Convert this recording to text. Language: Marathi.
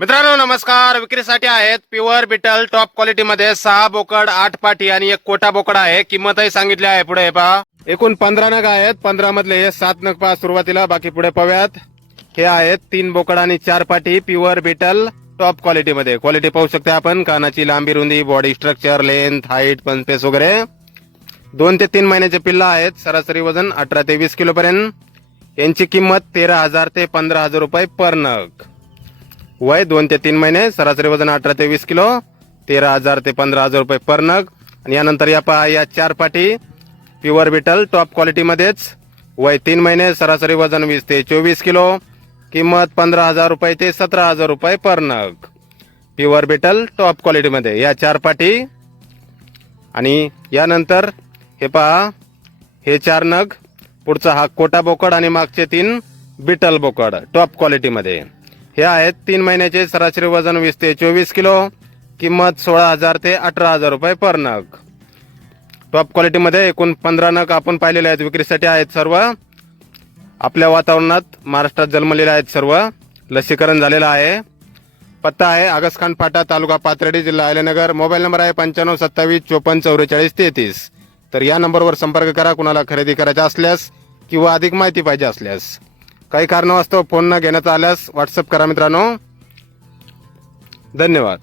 मित्रांनो नमस्कार. विक्रीसाठी आहेत प्युअर बिटल टॉप क्वालिटीमध्ये सहा बोकड आठ पाठी आणि एक कोटा बोकड आहे. किंमतही सांगितली आहे. पुढे पहा. एकूण पंधरा नग आहेत. पंधरा मधले हे सात नग पहा सुरुवातीला. बाकी पुढे पाहूयात. हे आहेत तीन बोकड आणि चार पाठी प्युअर बिटल टॉप क्वालिटीमध्ये क्वालिटी पाहू शकता आपण. कानाची लांबी रुंदी बॉडी स्ट्रक्चर लेंथ हाईट पंचपेस वगैरे. दोन ते तीन महिन्याचे पिल्ला आहेत. सरासरी वजन अठरा ते वीस किलो पर्यंत यांची किंमत तेरा हजार ते पंधरा हजार रुपये पर नग. वय दोन ते तीन महिने सरासरी वजन अठरा ते वीस किलो तेरा हजार ते पंधरा हजार रुपये पर नग. आणि यानंतर या पहा या चार पाठी प्युअर बिटल टॉप क्वालिटीमध्येच वय तीन महिने सरासरी वजन वीस ते चोवीस किलो किंमत पंधरा हजार रुपये ते सतरा हजार रुपये पर नग. प्युअर बिटल टॉप क्वालिटीमध्ये या चार पाठी आणि यानंतर हे पहा हे चार नग. पुढचा हा कोटा बोकड आणि मागचे तीन बिटल बोकड टॉप क्वालिटीमध्ये हे आहेत तीन महिन्याचे सरासरी वजन वीस ते चोवीस किलो किंमत सोळा हजार ते अठरा हजार रुपये पर नग. टॉप क्वालिटीमध्ये एकूण पंधरा नग आपण पाहिलेले आहेत विक्रीसाठी आहेत सर्व. आपल्या वातावरणात महाराष्ट्रात जन्मलेले आहेत सर्व. लसीकरण झालेलं आहे. पत्ता आहे आगसखान फाटा तालुका पाथर्डी जिल्हा आलेनगर मोबाईल नंबर आहे पंच्याण्णव सत्तावीस चोपन्न चौवेचाळीस तेहतीस. तर या नंबरवर संपर्क करा कुणाला खरेदी करायचा असल्यास किंवा अधिक माहिती पाहिजे असल्यास. काही कारणास्तव फोन न घेण्यात आल्यास व्हॉट्सअप करा मित्रांनो. धन्यवाद.